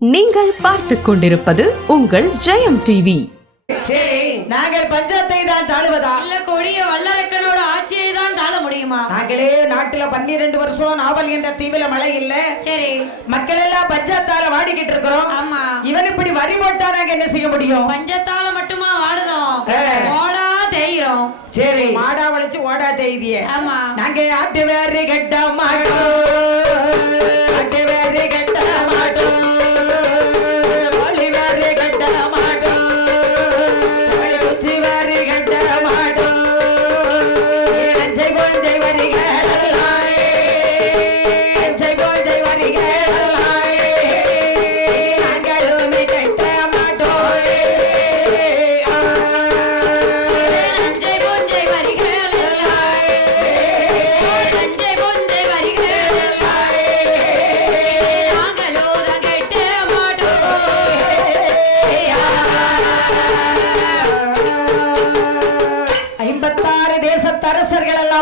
நீங்கள் பார்த்துக் கொண்டிருப்பது உங்கள் ஜெயம் டிவி. சரி, நாங்கள் பஞ்சத்தை தான் தாழுவதா இல்ல கொடிய வல்லரக்கனோட ஆட்சியை தான் தாழ முடியுமா? நாங்களே நாட்டுல 12 வருஷம் நாவல் என்ற தீவில மழை இல்ல. சரி, மக்கள் எல்லாம் பஞ்சத்தால வாடிக்கிட்டு இருக்கிறோம். ஆமா, இவன் இப்படி வரி போட்டா நாங்க என்ன செய்ய முடியும்? பஞ்சத்தால மட்டுமா வாடுதோம், ஓடா தேயிரோம். சரி, மாடா வளைச்சு ஓடா தேய்திய. ஆமா, நாங்க ஆட்டு வேறு கட்ட மாட்டோம், ஆட்டு வேறு கட்ட மாட்டோம்,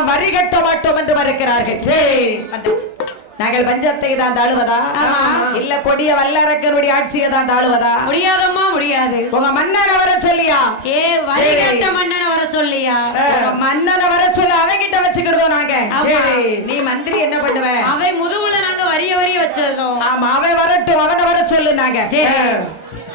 வரி கட்ட மாட்டோம் என்று மறுக்கிறார்கள். சரி, நாங்கள் பஞ்சத்தை தான் தாழுவதா இல்ல கொடிய வல்லரக்கனுடைய ஆட்சியை தான் தாழுவதா? முடியாதம்மா, முடியாது. உங்க மன்னனை வர சொல்லியா? வரி கட்ட மன்னனை வர சொல்லியா? மன்னனை வர சொல்ல அவங்கிட்ட வச்சுக்கிடுதோம் நாங்க. நீ மந்திரி என்ன பண்ணுவ? அவை முதுகுல நாங்க வரிய வச்சிருந்தோம். ஆமா, அவன் வரட்டும், அவனை வர சொல்லு. நாங்க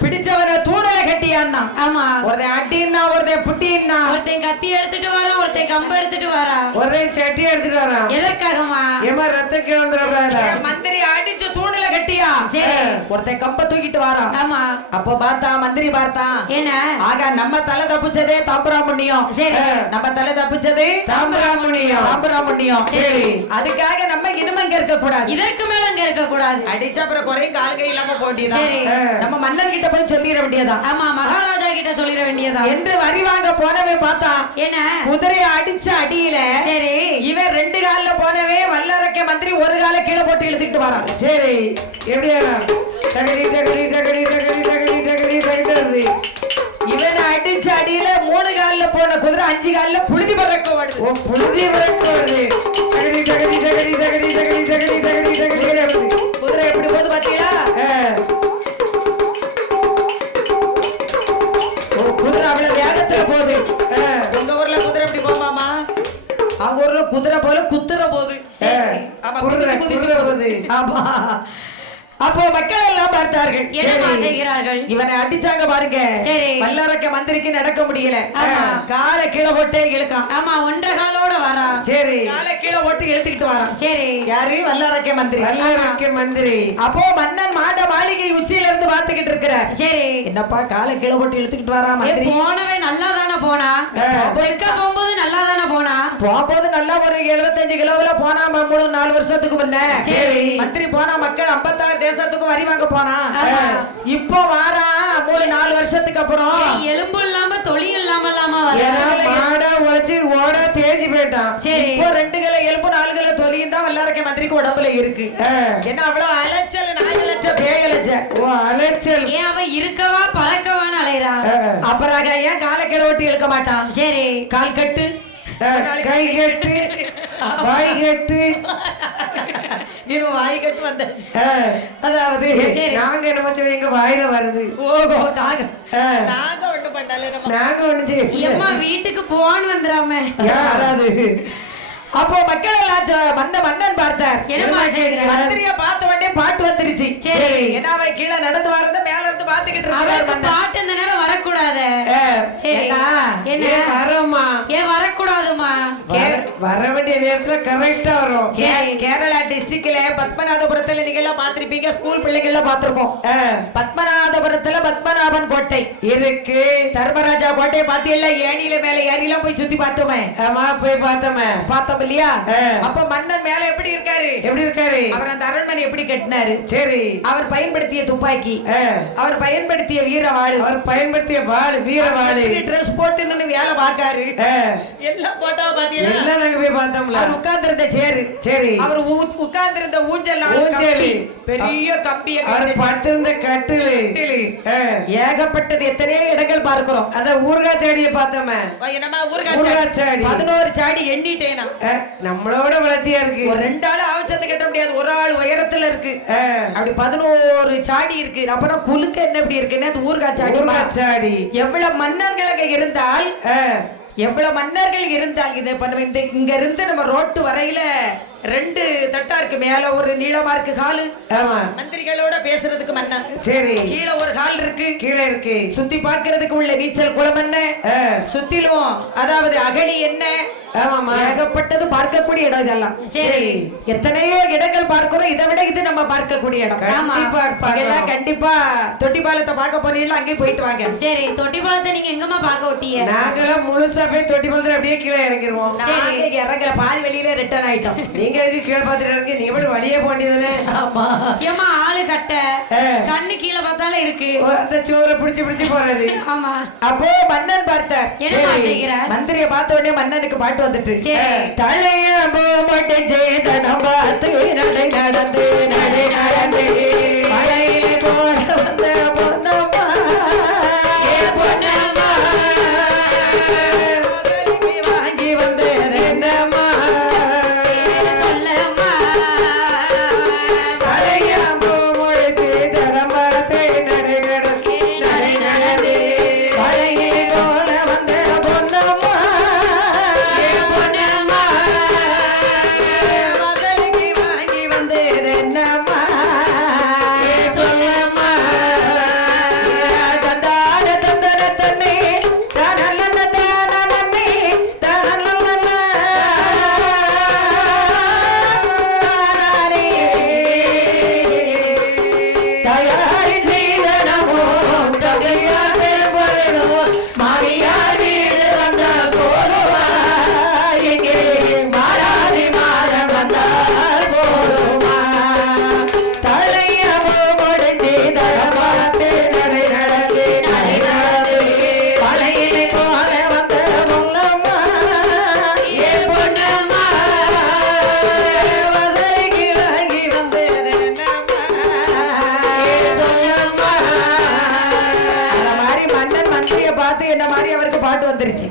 பிடிச்சவன தூணல கட்டியான்னா. ஆமா, ஒருத்தன் அட்டின்னா, ஒருத்தன் புட்டின்னா, ஒருத்தன் கத்தி எடுத்துட்டு வரான், ஒருத்தன் கம்பு எடுத்துட்டு வரான், ஒருத்தன் சட்டி எடுத்துட்டு வரான். எதற்காகமா? ஏமா ரத்தம் கிளம்புறப்ப மந்திரி அடிச்சு தூணல கட்டியா? சரி, ஒருத்தன் கம்ப தூக்கிட்டு வரான். ஆமா, அப்ப பார்த்தா மந்திரி பார்த்தா என்ன, ஆக நம்ம தலை தப்பிச்சதே தாம்பராமுண்ணியம். சரி, நம்ம தலை தப்பிச்சதே தாம்பராமுண்ணியம். சரி, அதுக்காக நம்ம இனிமே இங்க இருக்க கூடாது, இதற்கு மேல இங்க இருக்க கூடாது. அடிச்ச அப்புறம் குறையும் கால்கை இல்லாம போட்டிதான். சரி, நம்ம மன்னன் கிட்ட போய் சொல்லிட வேண்டியதா? ஆமா, மகாராஜா கிட்ட சொல்லிட வேண்டியதா என்று வரி வாங்க போனவே பார்த்தா என்ன, குதிரையை அடிச்ச அடியில. சரி, இவன் 2 கால்ல போனவே வல்லரக்க மந்திரி ஒரு கால கீழே போட்டு இழுத்துட்டு வரான். சரி, எப்படியா இவன் அடிச்ச அடியில 3 கால்ல போன குதிரை 5 கால்ல புழுதி பறக்க ஓடுது. குதிரை எப்படி போது பாத்தீங்களா? அவங்க ஊர்ல குதிரை போல குத்துற போது. அப்போ மக்கள் எல்லாம் பார்த்தார்கள், இவனை அடிச்சாங்க பாருங்க. வல்லரக்க மந்திரிக்கு நடக்க முடியல, காலை கீழே போட்டு இழுக்கான். ஆமா, 1.5 காலோட வரான். சரி, காலை கீழே போட்டு இழுத்துக்கிட்டு வரான். சரி, யாரு? வல்லரக்க மந்திரி. அப்போ மன்னன் மாட மாளிகை உச்சியில இருந்து பாத்துக்கிட்டு இருக்கிறார். சரி, என்னப்பா காலை கீழே போட்டு இழுத்துக்கிட்டு வரா மந்திரி? போனவே நல்லா தானே போனா, போகும்போது நல்லா தானே போனா, போகும்போது நல்லா ஒரு 75 கிலோவில போனா 3-4 வருஷத்துக்கு முன்ன. சரி, மந்திரி போனா மக்கள் 56 தேசத்துக்கு வரி வாங்க போனா. இப்போ வாரா 3-4 வருஷத்துக்கு அப்புறம் எலும்பு இல்லாம தொலி இல்லாம மாட உழைச்சி ஓட தேஞ்சு போயிட்டான். இப்போ 2 கிலோ எலும்பு 4 கிலோ தொலியும் தான் வல்லரக்க மந்திரிக்கு உடம்புல இருக்கு. என்ன அவ்வளவு அலைச்சல், 4 லட்சம் அலைச்சல். ஏன் அவன் இருக்கவா பறக்கவான்னு அலைறான்? அப்புறம் ஏன் காலை கீழே ஓட்டி இழுக்க மாட்டான்? சரி, கால் கட்டு, கை கட்டு, வாய் கட்டு. வாய் கட்டு வந்த அதாவது நாங்க என்ன மச்சம் எங்க வாயில வருது. ஓகோ, நாங்க ஒண்ணு பண்ணாலே நாங்க ஒண்ணு செய்ய வீட்டுக்கு போன்னு வந்துடாம யாராவது. அப்போ மக்கள் எல்லாம் மன்னன் பார்த்தார். மந்திரிய பார்த்த உடனே பாட்டு வந்துருச்சு. சரி, ஏன்னா அவன் கீழே நடந்து வரத மேல இருந்து பாத்துக்கிட்டு இருக்காரு. பாட்டு இந்த நேரம் வரக்கூடாது. சரி, என்ன வரமா? ஏன் வரக்கூடாதுமா? வர வேண்டிய நேரத்துல கரெக்டா வரும். கேரளா டிஸ்ட்ரிக்ட்ல பத்மநாபபுரத்துல நீங்க எல்லாம் பாத்திருப்பீங்க, ஸ்கூல் பிள்ளைங்க எல்லாம் பாத்திருக்கோம். பத்மநாபபுரத்துல பத்மநாபன் கோட்டை இருக்கு. தர்மராஜா கோட்டை பாத்தீங்களா? ஏணியில மேல ஏறிலாம் போய் சுத்தி பார்த்தோமே. ஆமா, போய் பார்த்தோம் இல்லையா? அப்ப மன்னன் மேல எப்படி இருக்காரு? அவர் அந்த அரண்மனை எப்படி கட்டினாரு? சரி, அவர் பயன்படுத்திய துப்பாக்கி, அவர் பயன்படுத்திய வீரவாள், ட்ரெஸ் போட்டு நின்னு வேலை பார்க்காரு. எல்லாம் போட்டா பாத்தீங்களா? எல்லாம் நாங்க போய் பார்த்தோம்ல. அவர் உட்கார்ந்திருந்த சேரு, சரி, அவர் உட்கார்ந்திருந்த ஊஞ்சல், பெரிய கம்பிய, அவர் படுத்திருந்த கட்டிலு, ஏகப்பட்டது எத்தனையோ இடங்கள் பார்க்கிறோம். அத ஊர்கா சாடியை பார்த்தோமே. என்னமா ஊர்கா சாடி? 11 சாடி எண்ணிட்டேனா? நம்மளோட வளர்த்தியா இருக்கு. ஒரு 2 ஆள் ஆவச்ச சேர்ந்து கட்ட முடியாது, ஒரு ஆள் உயரத்துல இருக்கு. அப்படி 11 சாடி இருக்கு. அப்புறம் குலுக்க என்ன எப்படி இருக்குன்னு அந்த ஊர்காய் சாடி. எவ்வளவு மன்னர்கள் இருந்தால் எவ்வளவு மன்னர்கள் இருந்தால் இதை பண்ணுவேன். இந்த இங்க இருந்து நம்ம ரோட்டு வரையில 2 தட்டா இருக்கு. மேல ஒரு நீளமா இருக்கு ஹாலு. மந்திரிகளோட பேசுறதுக்கு மன்னன். சரி. கீழே ஒரு ஹால் இருக்கு. கீழே இருக்கு. சுத்தி பார்க்கிறதுக்கு உள்ள நீச்சல் குளம் என்ன, சுத்திலும் அதாவது அகழி என்ன, ஏகப்பட்டது பார்க்கக்கூடிய இடம் இதெல்லாம். சரி. எத்தனையோ இடங்கள் பார்க்கிறோம், இதை விட இது நம்ம பார்க்கக்கூடிய இடம். கண்டிப்பா தொட்டி பாலத்தை பார்க்க போறீங்களா, அங்கே போயிட்டு வாங்க. சரி. தொட்டி பாலத்தை நீங்க எங்கம்மா பார்க்க ஓட்டிய? நாங்கெல்லாம் முழுசா போய் தொட்டி பாலத்துல அப்படியே கீழே இறங்கிடுவோம். இறங்கல, பாதி வெளியில ரிட்டர்ன் ஆயிட்டோம். நீங்க எதுக்கு கீழே பார்த்துட்டு இறங்கி, நீங்க எப்படி வழியே போண்டியதுன்னு. ஆமா. ஏமா ஆளு கட்ட கண்ணு கீழே பார்த்தாலே இருக்கு, அந்த சோரை பிடிச்சு பிடிச்சு போறது. ஆமா. அப்போ மன்னன் பார்த்தார். என்னமா செய்கிறார்? மந்திரியை பார்த்த உடனே மன்னனுக்கு பாட்டு வந்துட்டு, தலைய போட்டு செய்தனம் பார்த்து நடை நடந்து நடை நடந்து மழையில போட வந்த பொன்னம்மா பொன்னம்மா வாங்கி வந்து ரெண்டம்மா சொல்லம்மா தலைய போட்டு தரம் பார்த்து நடை நடந்து நடை நடந்து மழையில போட வந்த பொன்னம்மா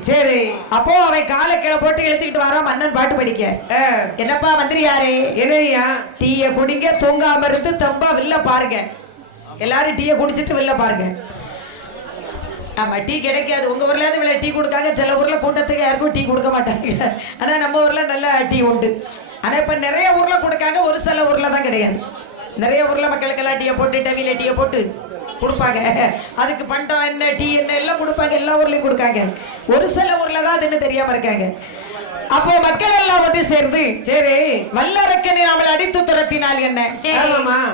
சரி. அப்போ அவன் காலை கீழே போட்டு இழுத்துக்கிட்டு வரான். மன்னன் பாட்டு படிக்க, என்னப்பா மந்திரியாரே, என்னையா டீய குடிங்க, தூங்காம இருந்து தம்பா வில்ல பாருங்க. எல்லாரும் டீய குடிச்சிட்டு வில்ல பாருங்க. ஆமா, டீ கிடைக்காது. உங்க ஊர்ல இருந்து டீ கொடுக்காங்க. சில ஊர்ல கூட்டத்துக்கு யாருக்கும் டீ கொடுக்க மாட்டாங்க. ஆனா நம்ம ஊர்ல நல்ல டீ உண்டு. ஆனா இப்ப நிறைய ஊர்ல கொடுக்காங்க, ஒரு சில ஊர்ல தான் கிடையாது. நிறைய ஊர்ல மக்களுக்கெல்லாம் டீயை போட்டு டவில டீயை போட்டு கொடுப்பாங்க. அதுக்கு பண்டம் என்ன, டீ என்ன எல்லாம் கொடுப்பாங்க. எல்லா ஊர்லயும் கொடுக்காங்க. ஒரு சில ஊர்ல தான் அதுன்னு தெரியாம இருக்காங்க. அப்போ மக்கள் எல்லாம் வந்து சேர்ந்து, சரி வல்லரக்கனை நாம அடித்து துரத்தினால் என்ன?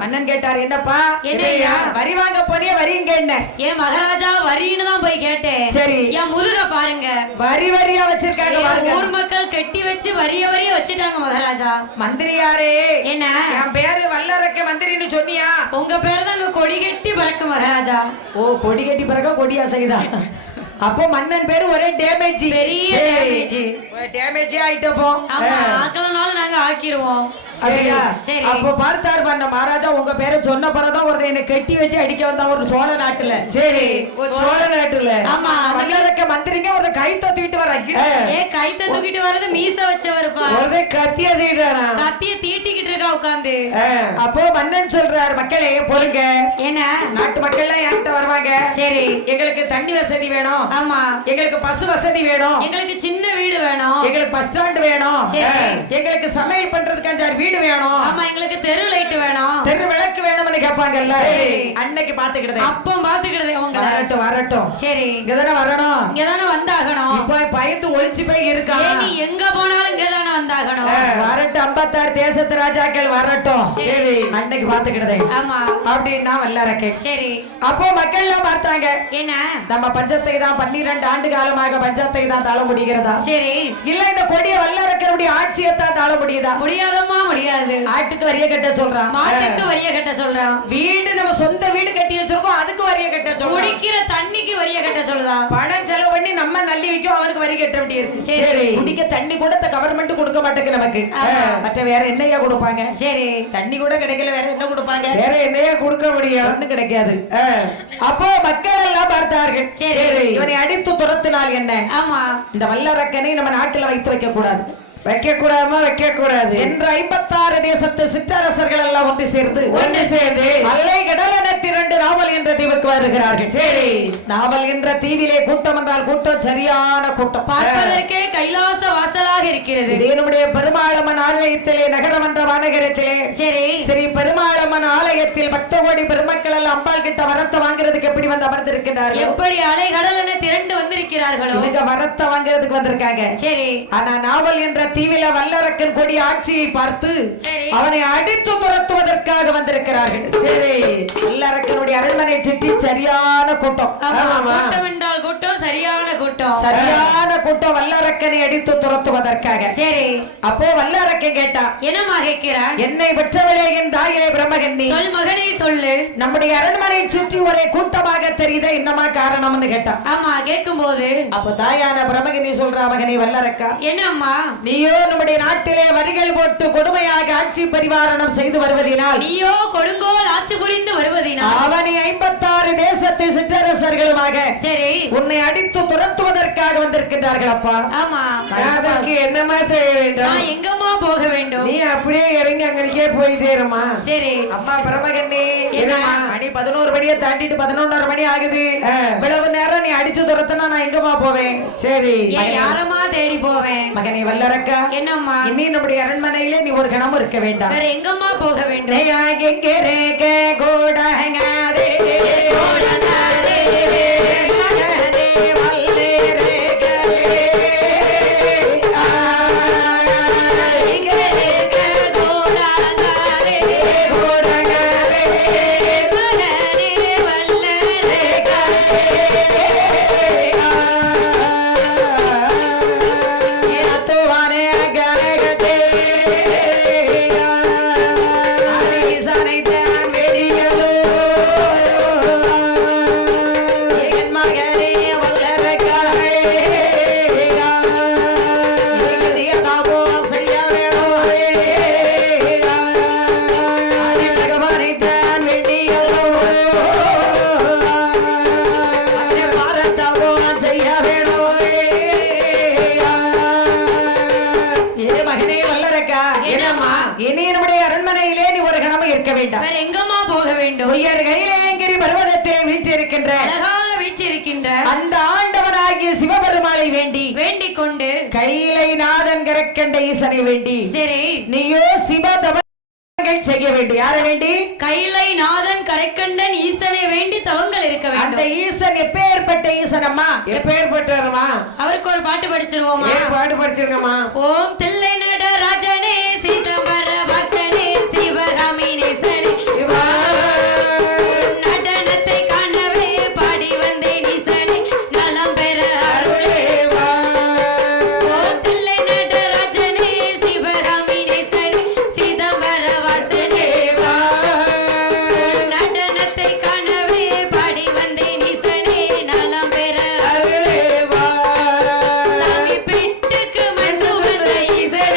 மன்னன் கேட்டார், என்னப்பா என்னையா வரி வாங்க போனிய, வரிங்க என்ன? ஏன் மகாராஜா வரின்னு தான் போய் கேட்டேன். சரி. ஏன் முருக பாருங்க, வரி வரியா வச்சிருக்காங்க பாருங்க. ஊர் மக்கள் கட்டி வச்சு வரிய வரிய வச்சுட்டாங்க மகாராஜா. மந்திரியாரே, என்ன என் பேரு வல்லரக்க மந்திரின்னு சொன்னியா? உங்க பேரு தாங்க கொடி கட்டி பறக்க மகாராஜா. ஓ, கொடி கட்டி பறக்க கொடியா செய்தா? அப்போ மன்னன் பேரு ஒரே டேமேஜ், பெரிய டேமேஜ் ஆயிட்டப்போ. ஆமா, ஆக்கலனாலும் நாங்க ஆக்கிடுவோம். அப்படியா? அப்போ பார்த்தார் பண்ண மகாராஜா, உங்க பேரை சொன்ன பிறதான் ஒருத்தன் என்ன கட்டி வச்சு அடிக்க வந்தா ஒரு சோழ நாட்டுல. சரி, சோழ நாட்டுல. ஆமா, வல்லரக்க மந்திரிங்க ஒரு கைத்த தூக்கிட்டு வராங்க. ஏ, கைத்த தூக்கிட்டு வரது மீச வச்சவருப்பா. ஒரு கத்திய தீட்டானா, கத்திய தீட்டிக்கிட்டு இருக்கா உட்கார்ந்து. அப்போ மன்னன் சொல்றார், மக்களே பொறுங்க. என்ன, நாட்டு மக்கள் எல்லாம் என்கிட்ட வருவாங்க. சரி, எங்களுக்கு தண்ணி வசதி வேணும். ஆமா, எங்களுக்கு பஸ் வசதி வேணும். எங்களுக்கு சின்ன வீடு வேணும். எங்களுக்கு பஸ் ஸ்டாண்ட் வேணும். எங்களுக்கு சமையல் பண்றதுக்கு 5 வீடு வேணும். ஆமா, எங்களுக்கு தெரு லைட் வேணும், தெரு விளக்கு வேணும்னு கேட்பாங்கல்ல. அன்னைக்கு பாத்துக்கிட்டது, அப்போ பாத்துக்கிட்டது அவங்க. வரட்டும் வரட்டும். சரி, இங்கதானே வரணும், இங்கதானே வந்தாகணும். இப்போ பயந்து ஒளிச்சு போய் இருக்கா. நீ எங்க போனாலும் இங்கதானே வந்தாகணும். வரட்டும், 56 தேசத்து ராஜாக்கள் வரட்டும். சரி, அன்னைக்கு பாத்துக்கிட்டது. ஆமா, அப்படின்னா வல்லரக்கே. சரி. அப்போ மக்கள் எல்லாம் பார்த்தாங்க, என்ன நம்ம பஞ்சத்தை தான் 12 ஆண்டு காலமாக பஞ்சத்தை தான் தாழ முடிகிறதா? சரி. இல்ல இந்த கொடிய வல்லரக்கனுடைய ஆட்சியை தான் தாழ முடியுதா? முடியாதம்மா, முடியாது. ஆட்டுக்கு வரிய கட்ட சொல்றான், மாட்டுக்கு வரிய கட்ட சொல்றான், வீடு நம்ம சொந்த வீடு கட்டி வச்சிருக்கோம் அதுக்கு வரிய கட்ட சொல்றான், குடிக்கிற தண்ணிக்கு வரிய கட்ட சொல்றான். பணம் செலவு பண்ணி நம்ம நல்லி வைக்கும், அவனுக்கு வரி கட்ட வேண்டிய இருக்கு. சரி, குடிக்க தண்ணி கூட கவர்மெண்ட் கொடுக்க மாட்டேங்குது நமக்கு. மற்ற வேற என்னையா கொடுப்பாங்க? சரி, தண்ணி கூட கிடைக்கல, வேற என்ன கொடுப்பாங்க? வேற என்னையா கொடுக்க முடியும்? ஒண்ணு கிடைக்காது. அப்போ மக்கள் எல்லாம் பார்த்தார்கள், சரி இவனை அடித்து துரத்தினால் என்ன? ஆமா, இந்த வல்லரக்கனை நம்ம நாட்டுல வைத்து வைக்க கூடாது. வைக்க கூடாமா வைக்க கூடாது என்று 56 தேசத்து சிற்றரசர்கள் எல்லாம் ஒன்று சேர்ந்து அல்லை கடலென திரண்டு நாவல் என்ற தீவுக்கு வருகிறார்கள். சரி, நாவல் என்ற தீவிலே கூட்டம் என்றால் கூட்டம் சரியான கூட்டம், பார்ப்பதற்கே கைலாச வாசலாக இருக்கிறது. இதே நம்முடைய பெருமாளம்மன் ஆலயத்திலே நகரமன்ற மாநகரத்திலே சரி ஸ்ரீ பெருமாளம்மன் ஆலயத்தில் பக்த கோடி பெருமக்கள் எல்லாம் அம்பாள் கிட்ட வரத்தை வாங்குறதுக்கு எப்படி வந்து அமர்ந்திருக்கிறார்கள், எப்படி அலை கடல் என திரண்டு வந்திருக்கிறார்களோ இங்க வரத்தை வாங்குறதுக்கு வந்திருக்காங்க. சரி, ஆனா நாவல் என்ற தீவில வல்லரக்கன் கொடி ஆட்சியை பார்த்து சரி, அவனை அடித்து துரத்துவதற்காக வந்திருக்கிறார்கள். சரி, வல்லரக்கனுடைய அரண்மனை சுற்றி சரியான கூட்டம், கூட்டம் என்றால் கூட்டம், சரியான கூட்டம், சரியான கூட்டம் வல்லரக்கனை அடித்து துரத்துவதற்காக. சரி, அப்போ வல்லரக்கன் கேட்டா, என்னமா கேட்கிறான்? என்னை பெற்றவளே என் தாயிலே பிரம்மகன்னி, சொல் மகனே சொல்லு, நம்முடைய அரண்மனை சுற்றி ஒரே கூட்டமாக தெரியுது, என்னமா காரணம்னு கேட்டா. ஆமா, கேட்கும் போது அப்போ தாயான பிரம்மகன்னி சொல்றா, மகனே வல்லரக்கா, என்னம்மா நீயோ நம்முடைய நாட்டிலே வரிகள் போட்டு கொடுமையாக ஆட்சி பரிவாரணம் செய்து வருவதினால், நீயோ கொடுங்கோல் ஆட்சி புரிந்து வருவதினால், அவனை 56 தேசத்தை சிற்றரசர்களுமாக சரி உன்னை அடித்து துரத்துவதற்காக வந்திருக்கின்றார்கள். அப்பா, ஆமா, அதற்கு என்னமா செய்ய வேண்டும்? நான் எங்கம்மா போக வேண்டும்? நீ அப்படியே இறங்கி அங்கனுக்கே போயிட்டே இருமா. சரி, அம்மா பிரமகன்னி, என்ன? மணி 11 மணியை தாண்டிட்டு 11:30 மணி ஆகுது, இவ்வளவு நேரம் நீ அடிச்சு துரத்துனா நான் எங்கம்மா போவேன்? சரி, யாரமா தேடி போவேன்? மகனே வல்லரக்கா, என்னம்மா, இன்னி நம்முடைய அரண்மனையிலே நீ ஒரு கணமும் இருக்க வேண்டாம். வேற எங்கம்மா போக வேண்டும்? இனி நம்முடைய அரண்மனையிலே நீ ஒரு கணமும் இருக்க வேண்டாம். வேற எங்கம்மா போக வேண்டும்? உயர் கையிலேங்கிரி பர்வதத்திலே வீற்றிருக்கின்ற அழகாக வீற்றிருக்கின்ற அந்த ஆண்டவனாகிய சிவபெருமானை வேண்டி வேண்டிக் கொண்டு கையிலை நாதன் கரக்கண்ட ஈசனை வேண்டி, சரி, நீயோ சிவ தவங்கள் செய்ய வேண்டும். யாரை வேண்டி? கைலை நாதன் கரைக்கண்டன் ஈசனை வேண்டி தவங்கள் இருக்க வேண்டும். அந்த ஈசன் எப்பேற்பட்ட ஈசன் அம்மா? எப்பேற்பட்டவருமா? அவருக்கு ஒரு பாட்டு படிச்சிருவோமா? ஏன் பாட்டு படிச்சிருக்கமா? ஓம் தில்லை நடராஜனே சிதம்பர வாசனே சிவகாமி நேசனே நடனத்தை காணவே பாடி வந்தேன் ஈசனே நலம் பெற அருளே. ஓம் தில்லை நடராஜனே சிவகாமி நேசனே சிதம்பர வாசனே நடனத்தை காணவே பாடி வந்தேன் ஈசனே நலம் பெற அருளே. சாமி பிட்டுக்கு மண் சுமந்த ஈசனே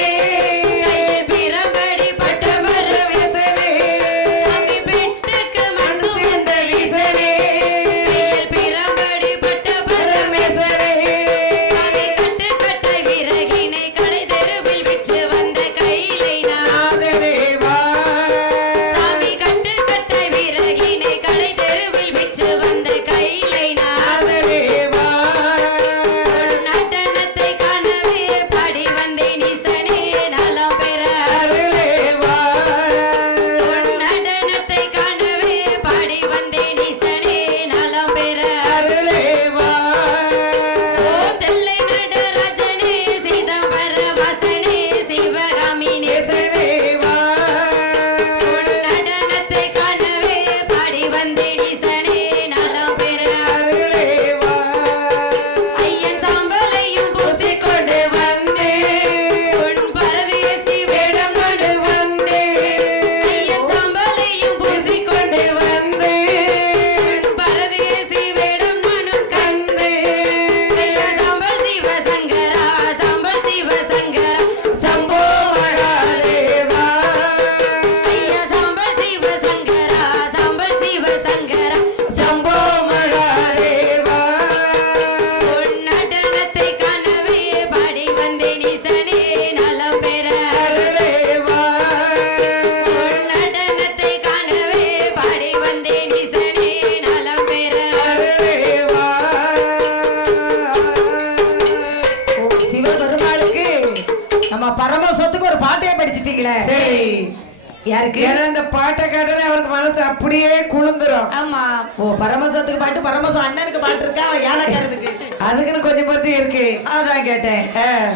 யாருக்கு? ஏன்னா இந்த பாட்டை கேட்டாலே அவருக்கு மனசு அப்படியே குளிந்துரும். ஆமா. ஓ பரமசத்துக்கு பாட்டு, பரமசம் அண்ணனுக்கு பாட்டு இருக்கா, அவன் யானைக்காரதுக்கு அதுக்குன்னு கொஞ்சம் பொறுத்து இருக்கு. அதான் கேட்டேன்.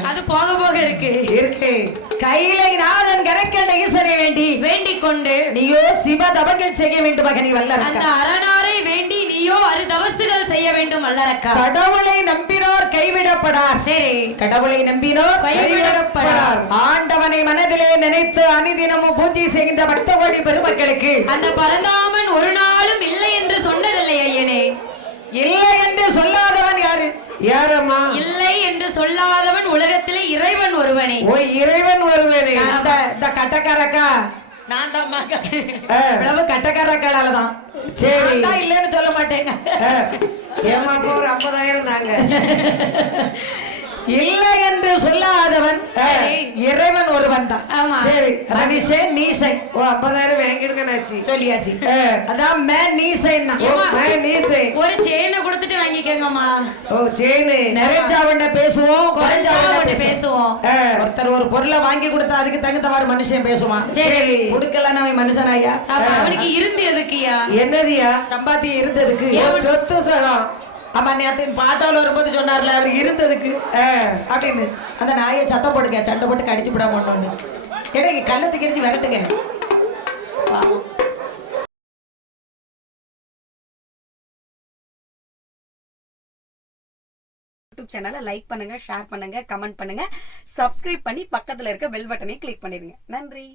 அது போக போக இருக்கு. இருக்கு. கையிலை நாதன் கரக்கண்ட ஈசனை வேண்டி வேண்டிக் கொண்டு நீயோ சிவ தபங்கள் செய்ய வேண்டும் மகனி அந்த வல்லரக்கா. அரணாரை வேண்டி நீயோ அறுதவசுகள் செய்ய வேண்டும் வல்லரக்கா. கடவுளை நம்பினோர் கைவிடப்படார். சரி. கடவுளை நம்பினோர் கைவிடப்படார். ஆண்டவனை மனதிலே நினைத்து அனுதினமும் பூஜை செய்கின்ற பக்த கோடி பெருமக்களுக்கு அந்த பரந்தாமன் ஒரு நாளும் இல்லை என்று சொன்னதில்லை ஐயனே. இல்லை என்று சொல்லாதவன் யாரு? யாரம்மா? இல்லை என்று சொல்லாதவன் உலகத்திலே இறைவன் ஒருவனே. ஓ இறைவன் ஒருவனே. இந்த கட்டக்காரக்கா நான் தான் மகன். இவ்வளவு கட்டக்காரக்காலாலதான். சரி. நான் தான் இல்லைன்னு சொல்ல மாட்டேங்க. ஏமா அப்போ ஒரு 50,000 தாங்க. இல்லை என்று சொல்லாதவன் இறைவன் ஒருவன் தான். ஆமா. சரி. மனுஷன் நீசன். ஓ 50,000 வாங்கிடுங்க நாச்சி. சொல்லியாச்சு. அதான் மே நீசன். ஏம்மா, நீசை. ஒரு செயினை கொடுத்துட்டு வாங்கிக்கங்கம்மா. ஓ செயினு. நிறைஞ்சாவண்ண பேசுவோம், குறைஞ்சாவண்ண குறைஞ்சாவண்ண பேசுவோம். ஒருத்தர் ஒரு பொருளை வாங்கி கொடுத்தா அதுக்கு தகுந்தவாறு மனுஷன் பேசுவான். சரி. கொடுக்கலன்னு அவன் மனுஷனாயா? ஆமா, அவனுக்கு இருந்து எதுக்குயா? என்னதியா? சம்பாத்தியம் இருந்ததுக்கு. சொத்து சகம். ஆமா நேத்து பாட்டாவில் வரும்போது சொன்னார்ல அவருக்கு இருந்ததுக்கு அப்படின்னு. அந்த நாயை சத்தம் போட்டுக்க, சண்டை போட்டு கடிச்சு விட மாட்டோன்னு. இடைக்கு கள்ளத்து கிரிச்சு விரட்டுங்க. யூடியூப் சேனலை லைக் பண்ணுங்க, ஷேர் பண்ணுங்க, கமெண்ட் பண்ணுங்க, சப்ஸ்கிரைப் பண்ணி பக்கத்துல இருக்க பெல் பட்டனை கிளிக் பண்ணிருங்க. நன்றி.